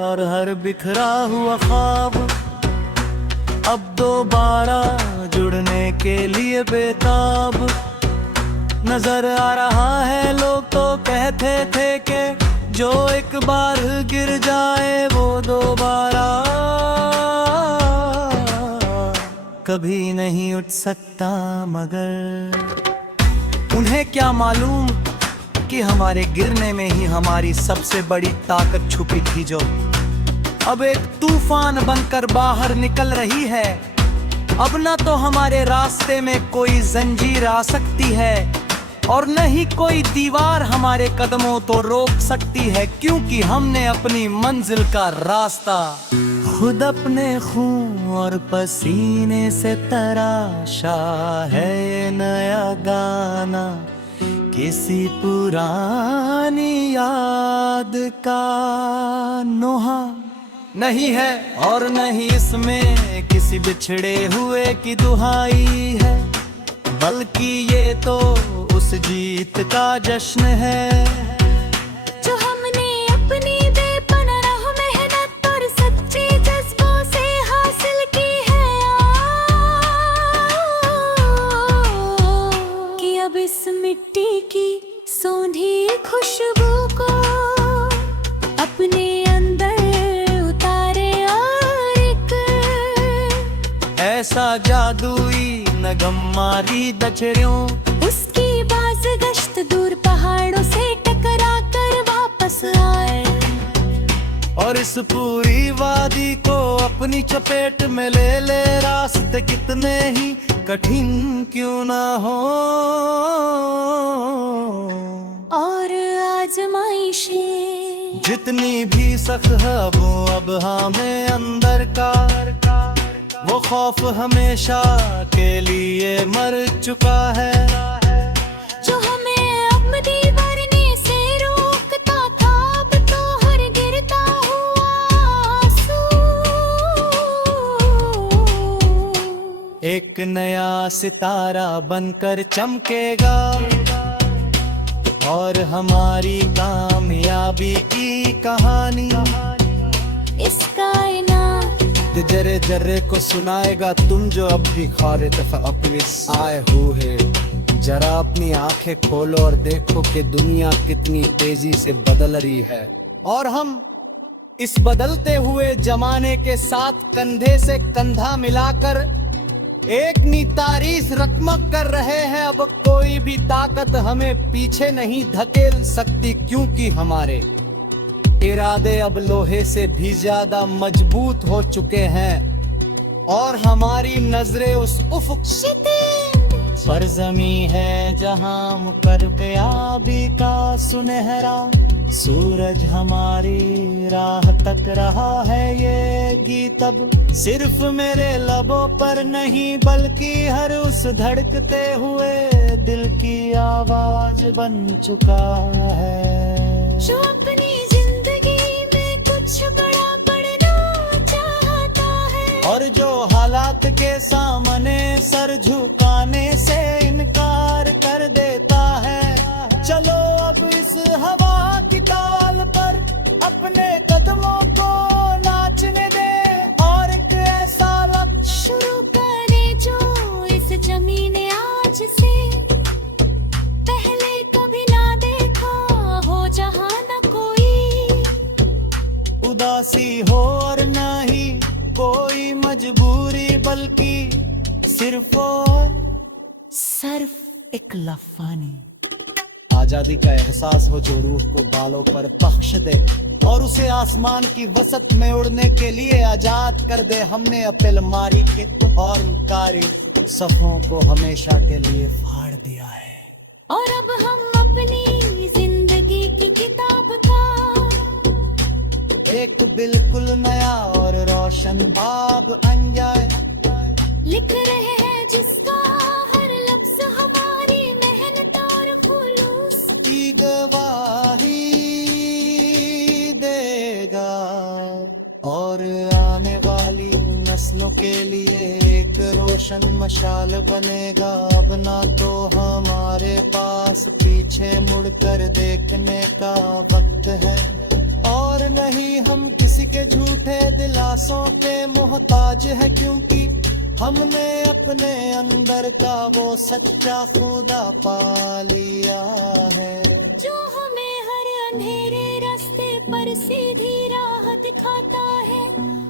और हर बिखरा हुआ ख्वाब अब दोबारा जुड़ने के लिए बेताब नजर आ रहा है। लोग तो कहते थे कि जो एक बार गिर जाए वो दोबारा कभी नहीं उठ सकता, मगर उन्हें क्या मालूम कि हमारे गिरने में ही हमारी सबसे बड़ी ताकत छुपी थी, जो अब एक तूफान बनकर बाहर निकल रही है। अब ना तो हमारे रास्ते में कोई जंजीर आ सकती है और न ही कोई दीवार हमारे कदमों को रोक सकती है, क्योंकि हमने अपनी मंजिल का रास्ता खुद अपने खून और पसीने से तराशा है। ये नया गाना किसी पुरानी याद का नोहा नहीं है और नहीं इसमें किसी बिछड़े हुए की दुहाई है, बल्कि ये तो उस जीत का जश्न है जो हमने अपनी बेपनाह मेहनत और सच्चे जज्बों से हासिल की है। कि अब इस मिट्टी की सोंधी खुशबू को अपने अंदर उतारे और एक ऐसा जादुई नगम मारी दचड़ों उसकी बाज गश्त दूर पहाड़ों से टकरा कर वापस आए और इस पूरी वादी को अपनी चपेट में ले ले। रास्ते कितने ही कठिन क्यों ना हो और आजमाइशें जितनी भी सख्त है वो अब हमें अंदर का वो खौफ हमेशा के लिए मर चुका है, जो हमें अब दीवारने से रोकता था। अब तो हर गिरता हुआ आंसू एक नया सितारा बनकर चमकेगा और हमारी कामयाबी की कहानी इस कायनात जरे जरे को सुनाएगा। तुम जो अब भी खारे दफा अपने आए हुए, जरा अपनी आंखें खोलो और देखो कि दुनिया कितनी तेजी से बदल रही है और हम इस बदलते हुए जमाने के साथ कंधे से कंधा मिलाकर एक नी तारीख रकमक कर रहे हैं। अब कोई भी ताकत हमें पीछे नहीं धकेल सकती, क्योंकि हमारे इरादे अब लोहे से भी ज्यादा मजबूत हो चुके हैं और हमारी नजरें उस उफ़ुक़ पर जमी है जहां मुकर्रबियाबी का सुनहरा सूरज हमारी राह तक रहा है। ये गीत अब सिर्फ मेरे लबों पर नहीं बल्कि हर उस धड़कते हुए दिल की आवाज बन चुका है, जो अपनी बड़ा पढ़ना चाहता है और जो हालात के सामने सर झुकाने से इनकार कर देता है। चलो अब इस हवा की ताल पर अपने कदमों को नाचने दे और एक ऐसा लक्ष्य शुरू करे जो इस जमीन आज से पहले कभी ना देखा हो, जहां न कोई उदासी हो और ना ही कोई मजबूरी, बल्कि सिर्फ और सिर्फ एक लफानी आजादी का एहसास हो जो रूह को बालों पर बख्श दे और उसे आसमान की वसत में उड़ने के लिए आजाद कर दे। हमने अपने मारी के और कारी सफों को हमेशा के लिए फाड़ दिया है और अब हम अपनी जिंदगी की किताब का एक बिल्कुल नया और रोशन बाब अंजाए लिख रहे हैं, जिसका हर लफ्ज हमारी मेहनत और खुलूस की गवाही देगा और आने वाली नस्लों के लिए एक रोशन मशाल बनेगा। अब ना तो हमारे पास पीछे मुड़कर देखने का वक्त है और नहीं हम किसी किसी के झूठे दिलासों के मोहताज है, क्योंकि हमने अपने अंदर का वो सच्चा खुदा पा लिया है। जो हमें हर अंधेरे रास्ते पर सीधी राह दिखाता है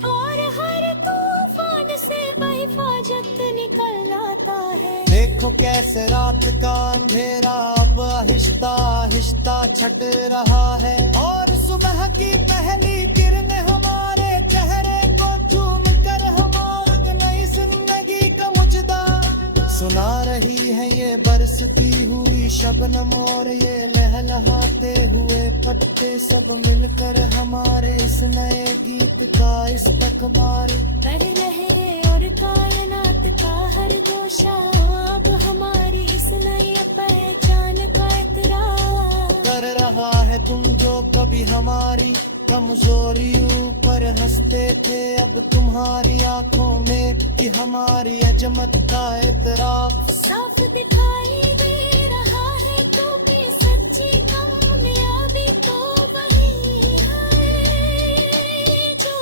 और हर तूफान से बेहिफाजत निकल आता है। देखो कैसे रात का अंधेरा अब आहिस्ता आहिस्ता छट रहा है और सुबह की पहली किरणें हमारे चेहरे को चूम कर हमारी नई जिंदगी का मुजदा सुना रही है। ये बरसती हुई शबनम और ये लहलहाते हुए पत्ते सब मिलकर हमारे इस नए गीत का इस्तकबार कर रहे हैं और कायनात का हर गोशा अब हमारी इस नई पहचान का इतरार कर रहा है। तुम जो कभी हमारी कमजोरियों पर हंसते थे, अब तुम्हारी आंखों में कि हमारी अजमत का इतराफ साफ दिखाई दे रहा है, क्योंकि सच्ची कामयाबी तो वही है जो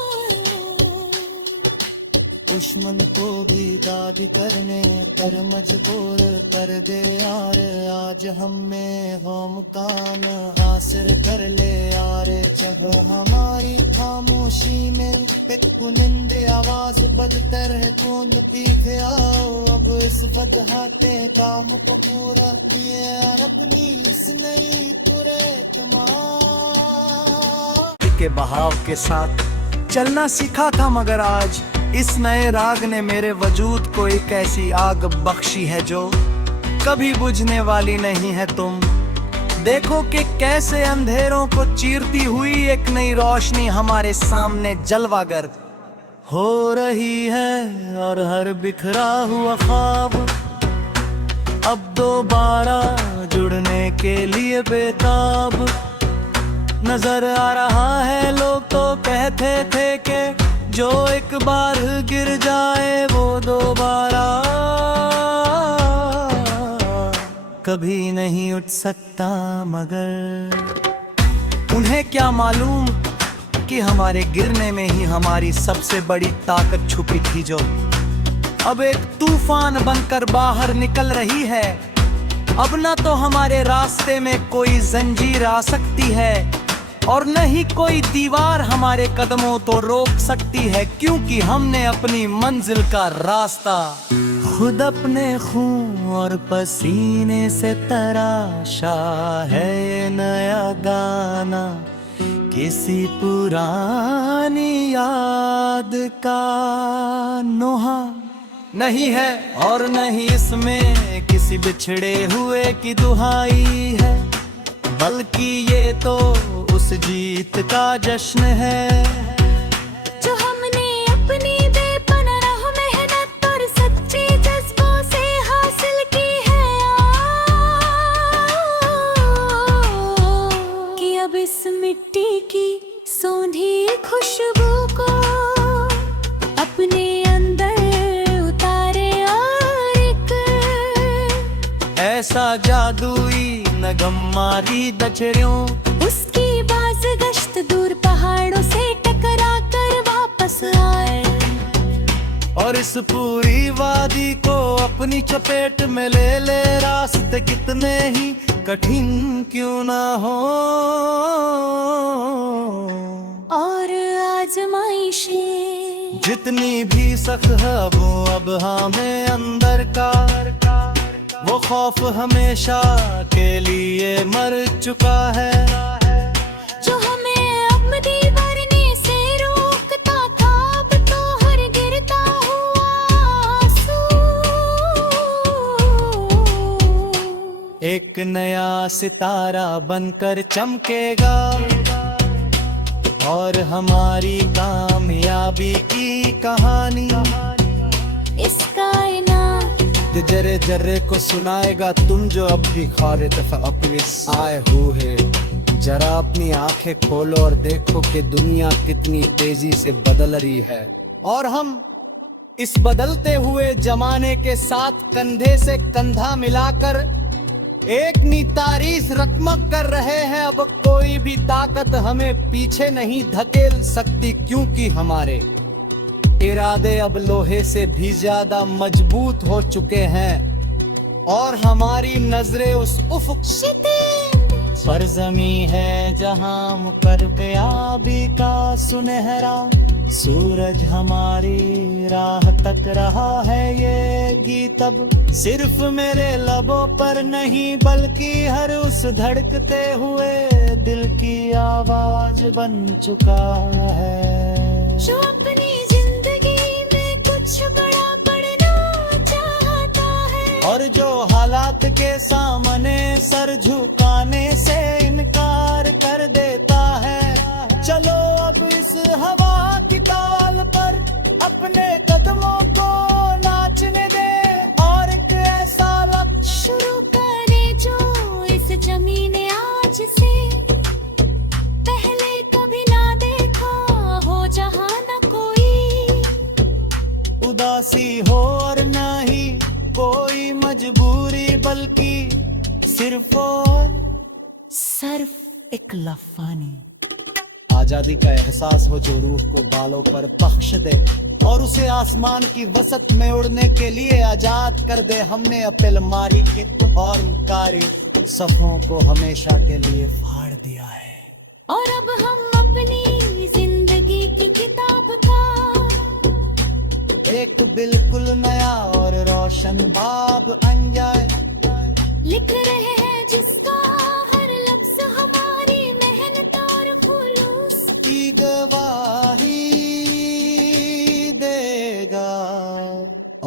दुश्मन को भी दाद करने पर मजबूर कर दे यार। आज हम में हम कान हासिल कर ले यार। जगह हमारी खामोशी में कुनिंदे आवाज बदतर है कौन पीछे आओ, अब इस बदहाते काम को पूरा किए यार अपनी इस नई पूरे के बहाव के साथ चलना सीखा था, मगर आज इस नए राग ने मेरे वजूद को एक ऐसी आग बख्शी है जो कभी बुझने वाली नहीं है। तुम देखो कि कैसे अंधेरों को चीरती हुई एक नई रोशनी हमारे सामने जलवागर हो रही है और हर बिखरा हुआ ख्वाब अब दोबारा जुड़ने के लिए बेताब नजर आ रहा है। लोग तो कहते थे कि जो एक बार गिर जाए वो दोबारा कभी नहीं उठ सकता, मगर उन्हें क्या मालूम कि हमारे गिरने में ही हमारी सबसे बड़ी ताकत छुपी थी, जो अब एक तूफान बनकर बाहर निकल रही है। अब ना तो हमारे रास्ते में कोई जंजीर आ सकती है और न ही कोई दीवार हमारे कदमों को रोक सकती है, क्योंकि हमने अपनी मंजिल का रास्ता खुद अपने खून और पसीने से तराशा है। ये नया गाना किसी पुरानी याद का नोहा नहीं है और न ही इसमें किसी बिछड़े हुए की दुहाई है, बल्कि ये तो उस जीत का जश्न है जो हमने अपनी बेपनाह मेहनत और सच्चे जज्बों से हासिल की है। कि अब इस मिट्टी की सोंधी खुशबू को अपने अंदर उतारे और एक ऐसा जादुई नगम मारी दचरियों उसकी बाज गश्त दूर पहाड़ों से टकरा कर वापस आए और इस पूरी वादी को अपनी चपेट में ले ले। रास्ते कितने ही कठिन क्यों ना हो और आजमाइशें जितनी भी सख्त है वो अब हमें अंदर का वो खौफ हमेशा के लिए मर चुका है। जो हमें अपनी भरने से रोकता था, अब तो हर गिरता हुआ आंसू एक नया सितारा बनकर चमकेगा और हमारी कामयाबी की कहानी इस कायनात जरे जरे को सुनाएगा। तुम जो अब भी खारे दफा अपने आए हुए, जरा अपनी आंखें खोलो और देखो कि दुनिया कितनी तेजी से बदल रही है और हम इस बदलते हुए जमाने के साथ कंधे से कंधा मिलाकर एक नी तारीफ रकमक कर रहे हैं, अब कोई भी ताकत हमें पीछे नहीं धकेल सकती, क्योंकि हमारे इरादे अब लोहे से भी ज्यादा मजबूत हो चुके हैं और हमारी नजरें उस उफ़ुक़ पर जमी है जहां मुकर्रब आबी का सुनहरा सूरज हमारी राह तक रहा है ये गीत अब सिर्फ मेरे लबों पर नहीं बल्कि हर उस धड़कते हुए दिल की आवाज बन चुका है जो अपनी जिंदगी में कुछ बड़ा पढ़ना चाहता है और जो हालात के सामने सर झुकाने से इनकार कर देता है। चलो अब इस हवा की ताल पर अपने कदमों को नाचने दे और एक ऐसा लक्ष्य शुरू करे जो इस जमीन आज से पहले कभी ना देखा हो, जहां न कोई उदासी हो और न ही कोई मजबूरी, बल्कि सिर्फ और सिर्फ एक लफानी आजादी का एहसास हो जो रूह को बालों पर बख्श दे और उसे आसमान की वसत में उड़ने के लिए आजाद कर दे। हमने अपने मारी के और कारी सफों को हमेशा के लिए फाड़ दिया है और अब हम अपनी जिंदगी की किताब का एक बिल्कुल नया और रोशन बाब अंजाए लिख रहे हैं, जिसका हर लफ्ज हमारी मेहनत और खुलूस की गवाही देगा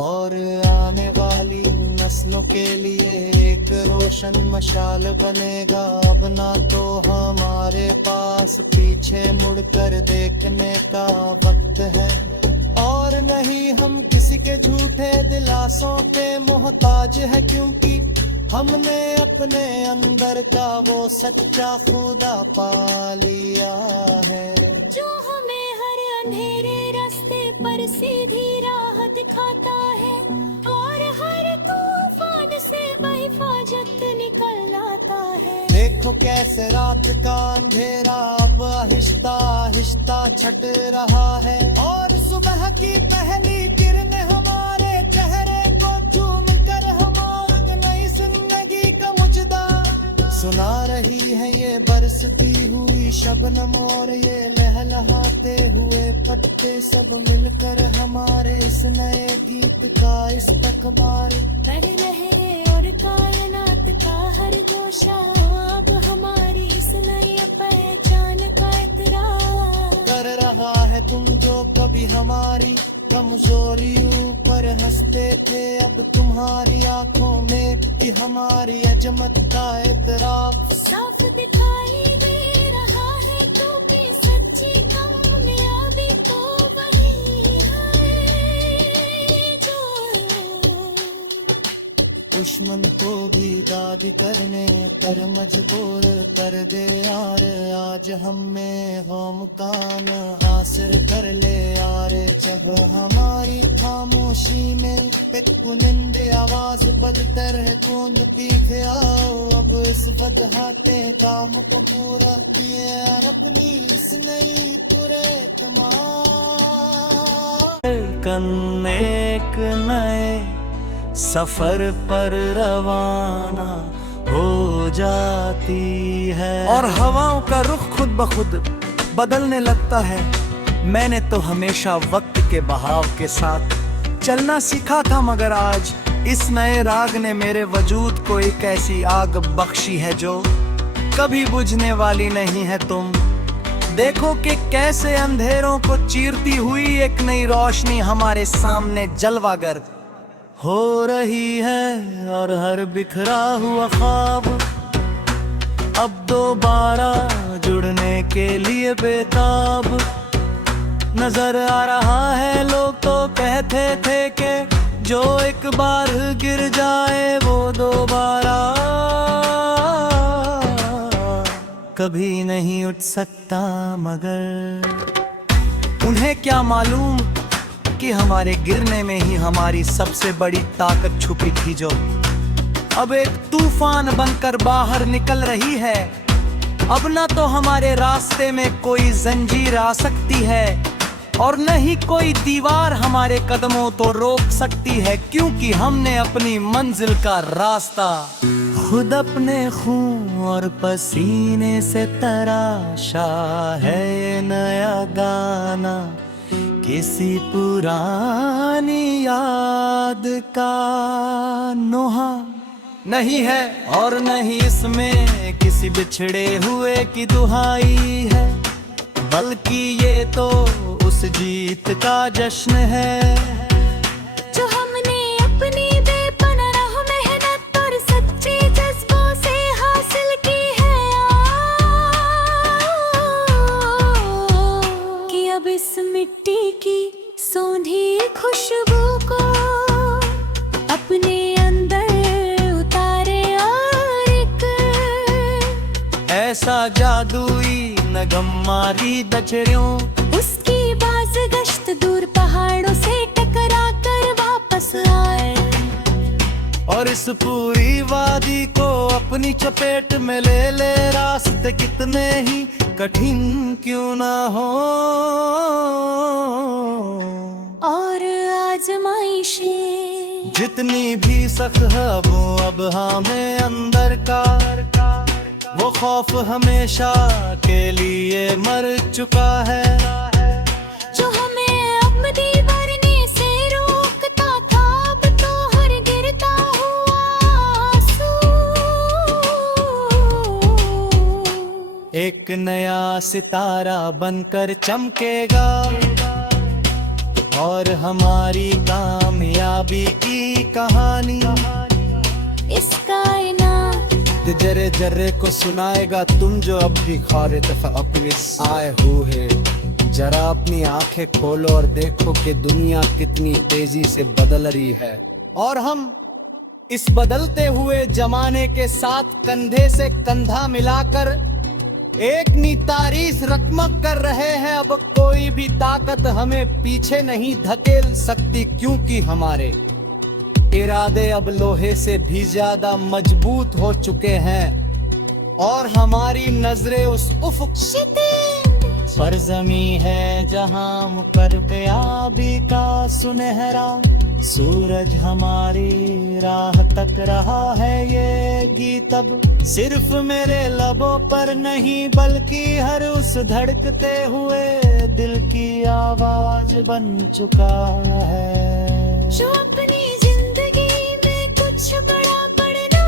और आने वाली नस्लों के लिए एक रोशन मशाल बनेगा। अब ना तो हमारे पास पीछे मुड़कर देखने का वक्त है और नहीं हम किसी के झूठे दिलासों पे मोहताज है, क्योंकि हमने अपने अंदर का वो सच्चा खुदा पा लिया है जो हमें हर अंधेरे रास्ते पर सीधी राह दिखाता है और हर तूफान से बहिफाजत निकल आता है। देखो कैसे रात का अंधेरा अब आहिस्ता आहिस्ता छट रहा है और सुबह की पहली किरणें हमारे चेहरे को चूम कर हमारी नई जिंदगी का मुजदा सुना रही है। ये बरसती हुई शबनम और ये लहलहाते हुए पत्ते सब मिलकर हमारे इस नए गीत का इस्तकबार कर रहे हैं और कायनात का हर गोशा अब हमारी इस नई पहचान का इतरार कर रहा है। तुम जो कभी हमारी कमजोरियों पर हंसते थे, अब तुम्हारी आंखों में भी हमारी अजमत का इतराफ साफ दिखाई दे रहा है, क्योंकि सच्ची कामयाबी तो वही है जो दुश्मन को भी दाद करने पर मजबूर कर दे यार। आज हम में हो मुकान हासिल कर ले यार। जब हमारी खामोशी में एक कुनिंदे आवाज बदतर है कौन पीछे आओ, अब इस बदहाते काम को पूरा किए और अपनी इस नई पूरे तमाम एक नए सफर पर रवाना हो जाती है और हवाओं का रुख खुद ब खुद बदलने लगता है। मैंने तो हमेशा वक्त के बहाव के साथ चलना सीखा था, मगर आज इस नए राग ने मेरे वजूद को एक ऐसी आग बख्शी है जो कभी बुझने वाली नहीं है। तुम देखो कि कैसे अंधेरों को चीरती हुई एक नई रोशनी हमारे सामने जलवागर हो रही है और हर बिखरा हुआ ख्वाब अब दोबारा जुड़ने के लिए बेताब नजर आ रहा है। लोग तो कहते थे कि जो एक बार गिर जाए वो दोबारा कभी नहीं उठ सकता, मगर उन्हें क्या मालूम कि हमारे गिरने में ही हमारी सबसे बड़ी ताकत छुपी थी, जो अब एक तूफान बनकर बाहर निकल रही है। अब ना तो हमारे रास्ते में कोई जंजीर आ सकती है और न ही कोई दीवार हमारे कदमों को रोक सकती है, क्योंकि हमने अपनी मंजिल का रास्ता खुद अपने खून और पसीने से तराशा है। ये नया गाना किसी पुरानी याद का नोहा नहीं है और नहीं इसमें किसी बिछड़े हुए की दुहाई है, बल्कि ये तो उस जीत का जश्न है जो हमने अपनी बेपनाह मेहनत और सच्चे जज्बों से हासिल की है। कि अब इस मिट्टी की सोंधी खुशबू को अपने अंदर उतारे और एक ऐसा जादुई नगम मारी दचरियों उसकी बाज गश्त दूर पहाड़ों से टकरा कर वापस आए और इस पूरी वादी को अपनी चपेट में ले ले। रास्ते कितने ही कठिन क्यों ना हो और आजमाइशें जितनी भी सख्त है वो अब हमें अंदर का वो खौफ हमेशा के लिए मर चुका है जो हमें अब दीवारने से रोकता था, अब तो हर गिरता हुआ आंसू एक नया सितारा बनकर चमकेगा और हमारी कामयाबी की कहानी इस कायनात जरे जरे को सुनाएगा। तुम जो अब भी खारे तफअक्विस आए हुए, जरा अपनी आंखें खोलो और देखो कि दुनिया कितनी तेजी से बदल रही है और हम इस बदलते हुए जमाने के साथ कंधे से कंधा मिलाकर एक नी तारीख रकमक कर रहे हैं। अब कोई भी ताकत हमें पीछे नहीं धकेल सकती, क्योंकि हमारे इरादे अब लोहे से भी ज्यादा मजबूत हो चुके हैं और हमारी नजरें उस उफ़ुक़ पर जमी है जहां मुकर्रबियाबी का सुनहरा सूरज हमारी राह तक रहा है। ये गीत अब सिर्फ मेरे लबों पर नहीं बल्कि हर उस धड़कते हुए दिल की आवाज बन चुका है जो अपनी जिंदगी में कुछ बड़ा करना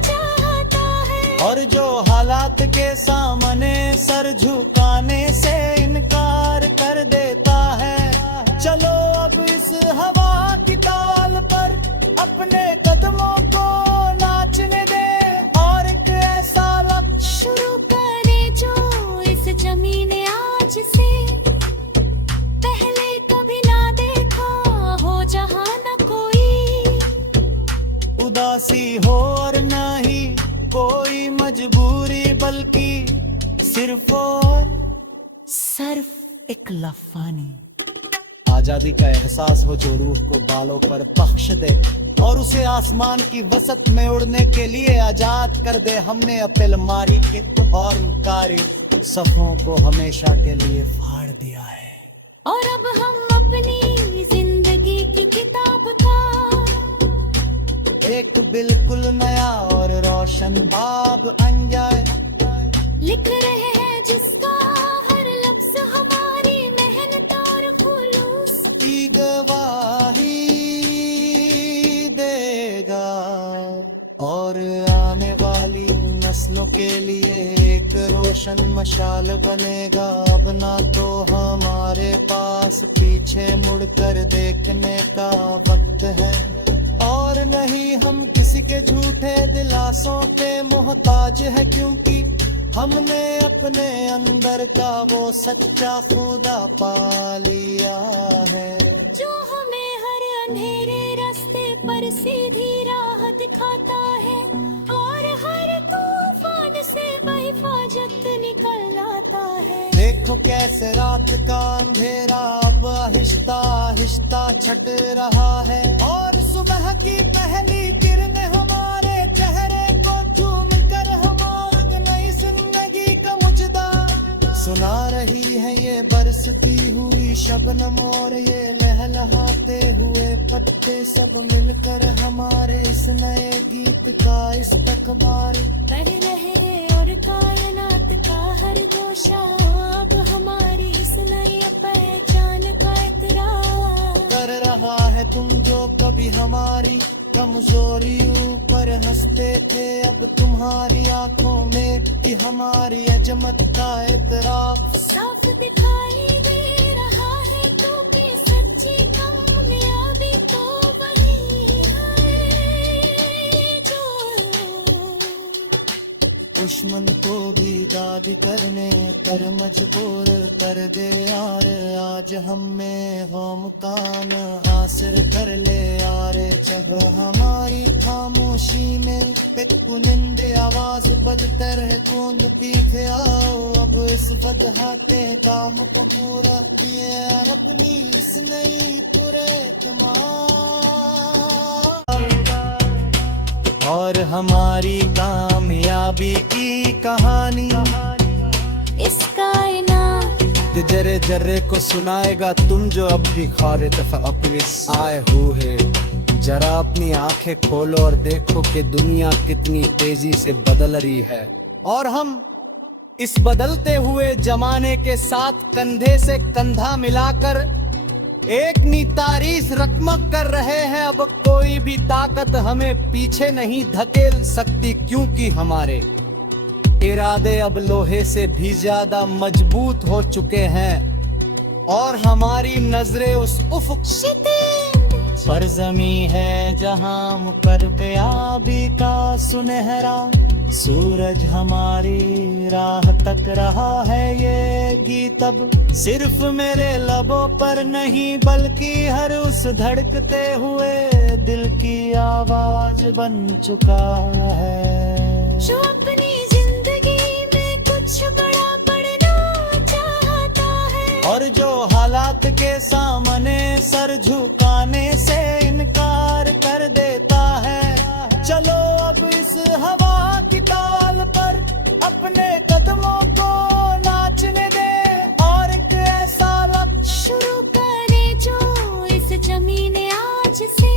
चाहता है और जो हालात के सामने सर झुकाने से इनकार कर देता है। चलो अब इस हवा की ताल पर अपने कदमों को नाचने दे और एक ऐसा लक्ष्य शुरू करे जो इस जमीन आज से पहले कभी ना देखा हो, जहां न कोई उदासी हो और न ही कोई मजबूरी, बल्कि सिर्फ और सिर्फ एक लफानी आजादी का एहसास हो जो रूह को बालों पर बख्श दे और उसे आसमान की वसत में उड़ने के लिए आजाद कर दे। हमने अपने मारी के और कारी सफों को हमेशा के लिए फाड़ दिया है और अब हम अपनी जिंदगी की किताब का एक बिल्कुल नया और रोशन बाब अंजाए लिख रहे हैं, जिसका हर लफ्ज हमारी मेहनत और खुलूस की गवाही देगा और आने वाली नस्लों के लिए एक रोशन मशाल बनेगा। अब ना तो हमारे पास पीछे मुड़कर देखने का वक्त है और नहीं हम किसी के झूठे दिलासों के मोहताज है, क्योंकि हमने अपने अंदर का वो सच्चा खुदा पा लिया है जो हमें हर अंधेरे रास्ते पर सीधी राह दिखाता है और हर तूफान से हिफाजत निकल आता है। देखो कैसे रात का अंधेरा अब आहिस्ता आहिस्ता छट रहा है और सुबह की पहली किरण हमारे बरसती हुई शबनम और ये लहलहाते हुए पत्ते सब मिलकर हमारे इस नए गीत का इस्तकबार कर रहे और कायनात का हर गोशा अब हमारी इस नई पहचान का इतरार कर रहा है। तुम जो कभी हमारी कमजोरी ऊपर हंसते थे, अब तुम्हारी आंखों में कि हमारी अजमत का एतराफ साफ दिखाई दे रहा है तो कि सच्ची कामयाबी तो वही है जो दुश्मन को भी दाद करने पर मजबूर कर दे यार। आज हम में होम कान हासिल कर ले यार। जब हमारी खामोशी में कुनिंदे आवाज बदतर है कूदती थे, आओ अब इस बदहाते काम को पूरा किए यार अपनी इस नई पूरे और हमारी कामयाबी की कहानी इस कायनात जर्रे जर्रे को सुनाएगा। तुम जो अब भी खारे तफअप्विस आए हुए, जरा अपनी आंखें खोलो और देखो कि दुनिया कितनी तेजी से बदल रही है और हम इस बदलते हुए जमाने के साथ कंधे से कंधा मिलाकर एक नी तारीख रकमक कर रहे हैं। अब कोई भी ताकत हमें पीछे नहीं धकेल सकती, क्योंकि हमारे इरादे अब लोहे से भी ज्यादा मजबूत हो चुके हैं और हमारी नजरें उस उफ़ुक़ पर जमी है जहां मुकर्रयाबी का सुनहरा सूरज हमारी राह तक रहा है। ये गीत अब सिर्फ मेरे लबों पर नहीं बल्कि हर उस धड़कते हुए दिल की आवाज बन चुका है जो अपनी जिंदगी में कुछ बड़ा पढ़ना चाहता है और जो हालात के सामने सर झुकाने से इनकार कर देता है। चलो अब इस हवा की ताल पर अपने कदमों को नाचने दे और एक ऐसा लक्ष्य शुरू करें जो इस जमीन आज से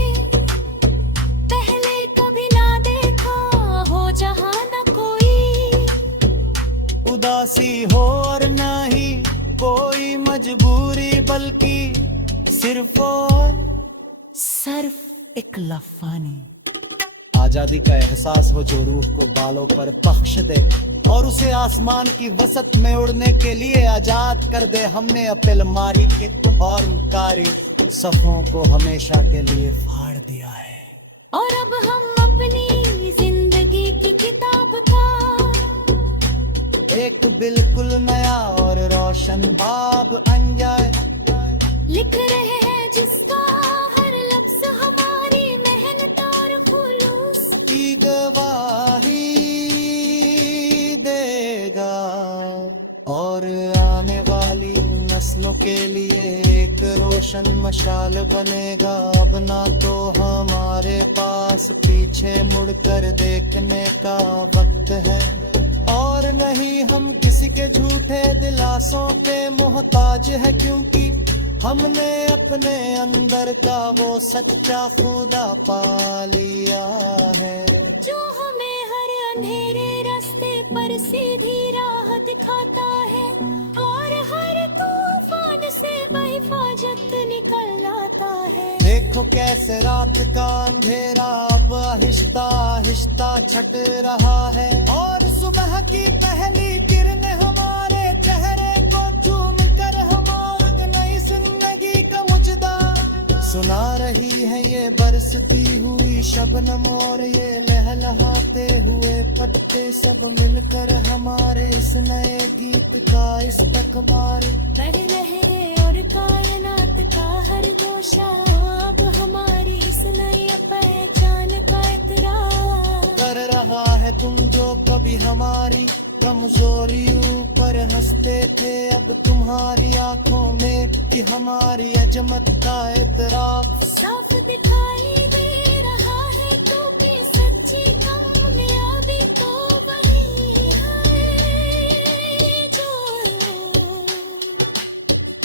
पहले कभी ना देखा हो, जहां न कोई उदासी हो और न ही कोई मजबूरी, बल्कि सिर्फ और सिर्फ एक लफानी आजादी का एहसास हो जो रूह को बालों पर बख्श दे और उसे आसमान की वसत में उड़ने के लिए आजाद कर दे। हमने अपने मारी के और कारी सफों को हमेशा के लिए फाड़ दिया है और अब हम अपनी जिंदगी की किताब का एक बिल्कुल नया और रोशन बाब बन जाए लिख रहे हैं, जिसका हर लफ्ज हमारी मेहनत और खुलूस की गवाही देगा और आने वाली नस्लों के लिए एक रोशन मशाल बनेगा। अब ना तो हमारे पास पीछे मुड़कर देखने का वक्त है और नहीं हम किसी के झूठे दिलासों पे मोहताज है, क्योंकि हमने अपने अंदर का वो सच्चा खुदा पा लिया है जो हमें हर अंधेरे रास्ते पर सीधी राह दिखाता है और हर तूफान से बहिफाजत निकल आता है। देखो कैसे रात का अंधेरा अब आहिस्ता आहिस्ता छट रहा है और सुबह की पहली किरणें हमारे चेहरे को चूम कर हमारी नई जिंदगी का मुजदा सुना रही है। ये बरसती हुई शबनम और ये लहलहाते हुए पत्ते सब मिलकर हमारे इस नए गीत का इस्तकबार कर रहे हैं और कायनात का हर गोशा अब हमारी इस नई पहचान का इतरार कर रहा है। तुम जो कभी हमारी कमजोरी ऊपर हंसते थे, अब तुम्हारी आंखों में कि हमारी अजमत का एतराफ साफ दिखाई दे रहा है तो कि सच्ची कामयाबी तो वही है जो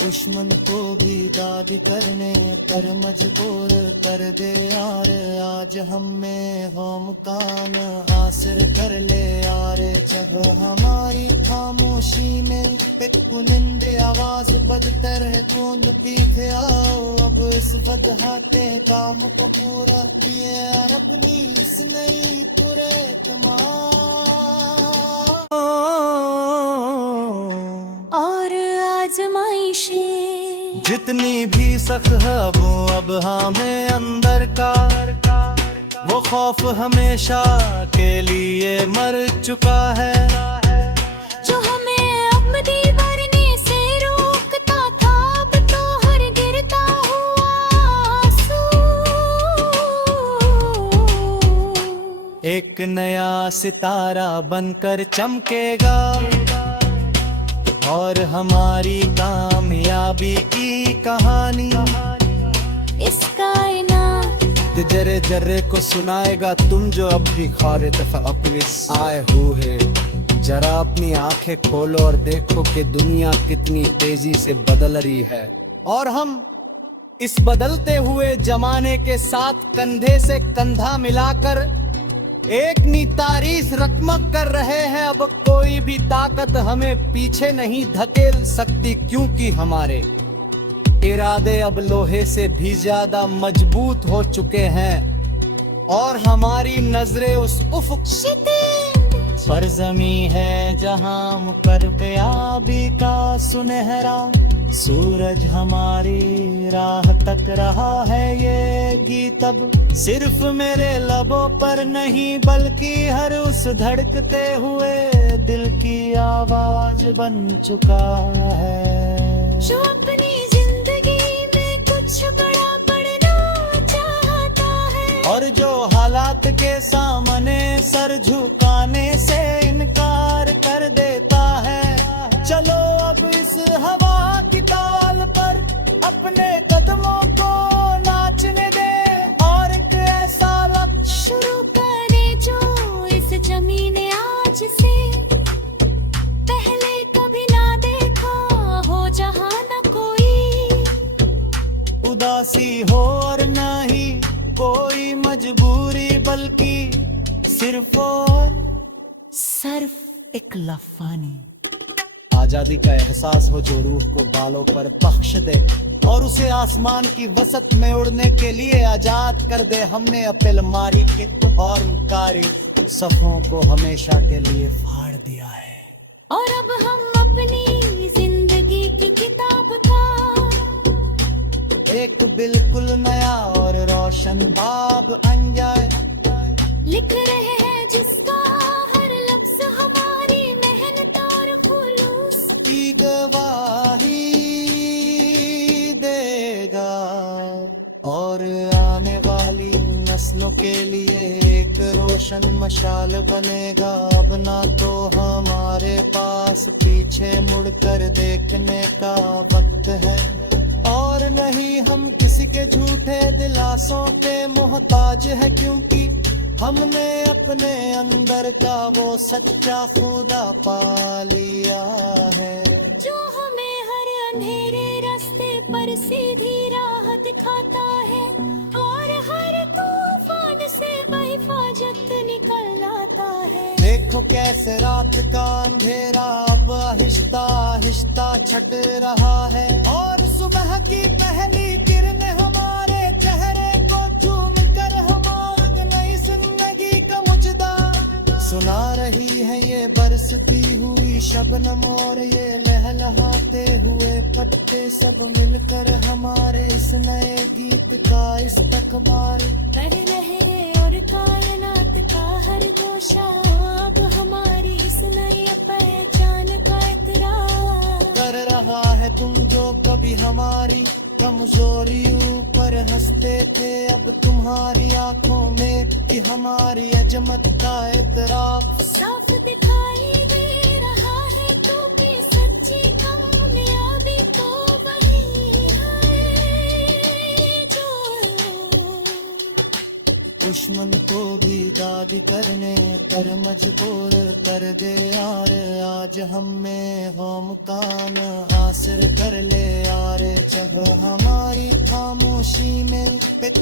दुश्मन को भी दादी करने पर मजबूर कर दे यार। आज हम में हो मुकाम हासिल कर ले यार। जब हमारी खामोशी में कुनिंदे आवाज बदतर है कूद पीछे आओ। अब इस बदहाते काम को पूरा किए यार अपनी इस नई पूरे और आजमाइशें जितनी भी सख्त है वो अब हमें अंदर का वो खौफ हमेशा के लिए मर चुका है। जो हमें अब दीवारने से रोकता था अब तो हर गिरता हुआ आंसू। एक नया सितारा बनकर चमकेगा और हमारी कामयाबी की कहानी इस कायनात जरे जरे को सुनाएगा तुम जो अब भी खारे तफअक्विस आए हुए। जरा अपनी आंखें खोलो और देखो कि दुनिया कितनी तेजी से बदल रही है और हम इस बदलते हुए जमाने के साथ कंधे से कंधा मिलाकर एक नी तारीख रकमक कर रहे हैं। अब कोई भी ताकत हमें पीछे नहीं धकेल सकती क्योंकि हमारे इरादे अब लोहे से भी ज्यादा मजबूत हो चुके हैं और हमारी नजरें उस उफ़ुक़ पर जमी है जहां मुकर्रयाबी का सुनहरा सूरज हमारी राह तक रहा है। ये गीत अब सिर्फ मेरे लबों पर नहीं बल्कि हर उस धड़कते हुए दिल की आवाज बन चुका है। जो अपनी जिंदगी में कुछ बड़ा पढ़ना चाहता है और जो हालात के सामने सर झुकाने से इनकार कर देता है। चलो अब इस हवा की ताल पर अपने कदमों को नाचने दे और एक ऐसा लक्ष्य शुरू करे जो इस जमीन आज से पहले कभी ना देखा हो। जहां न कोई उदासी हो और न ही कोई मजबूरी बल्कि सिर्फ एक लफानी आजादी का एहसास हो जो रूह को बालों पर बख्श दे और उसे आसमान की वसत में उड़ने के लिए आजाद कर दे। हमने अपने मारी के और कारी सफों को हमेशा के लिए फाड़ दिया है और अब हम अपनी जिंदगी की किताब का एक बिल्कुल नया और रोशन बाब बन जाए। लिख रहे हैं जिसका हर लफ्ज हमारी मेहनत और खुलूस की गवाही देगा और आने वाली नस्लों के लिए एक रोशन मशाल बनेगा। अब ना तो हमारे पास पीछे मुड़कर देखने का वक्त है और नहीं हम किसी के झूठे दिलासों के मोहताज है क्योंकि हमने अपने अंदर का वो सच्चा खुदा पा लिया है जो हमें हर अंधेरे रास्ते पर सीधी राह दिखाता है और हर तूफान से बहिफाजत निकल आता है। देखो कैसे रात का अंधेरा अब आहिस्ता आहिस्ता छट रहा है और सुबह की पहली किरणें हमारे चेहरे को चूम कर हमारी नई जिंदगी का मुजदा सुना रही है। ये बरसती हुई शबनम और ये लहलहाते हुए पत्ते सब मिलकर हमारे इस नए गीत का इस्तकबाल कर रहे और कायनात का हर गोशा अब हमारी इस नई पहचान का इतराज कर रहा है। तुम जो कभी हमारी कमजोरी ऊपर हंसते थे अब तुम्हारी आंखों में कि हमारी अजमत का इतराफ साफ दिखाई दे रहा है तो कि सच्ची कामयाबी तो वही है जो दुश्मन को भी दाद करने पर मजबूर कर दे यार। आज हम में हो मुकाम हासिल कर ले यार। जगह हमारी खामोशी में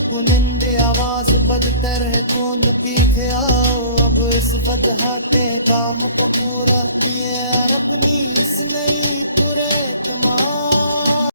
कुनिंदे आवाज बदतर है कौन पीछे आओ। अब इस बदहाते काम को पूरा किए यार अपनी इस नई पूरे तमाम।